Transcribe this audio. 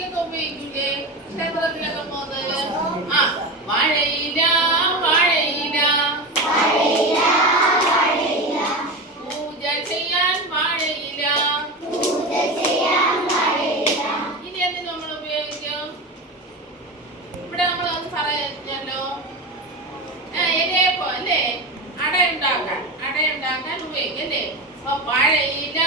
ഉപയോഗിക്കൂലേ ക്ഷേത്രത്തിലൊക്കെ പോകുന്നത് ആ വാഴയില വാഴയില പൂജ ചെയ്യാൻ വാഴയില ഇനി എന്തിനു നമ്മൾ ഉപയോഗിക്കും? ഇവിടെ നമ്മൾ ഒന്ന് പറഞ്ഞല്ലോ ഇലയപ്പോ അല്ലേ അട ഉണ്ടാക്കാൻ അട ഉണ്ടാക്കാൻ ഉപയോഗിക്കും അല്ലേ? അപ്പൊ വാഴയില വാഴയില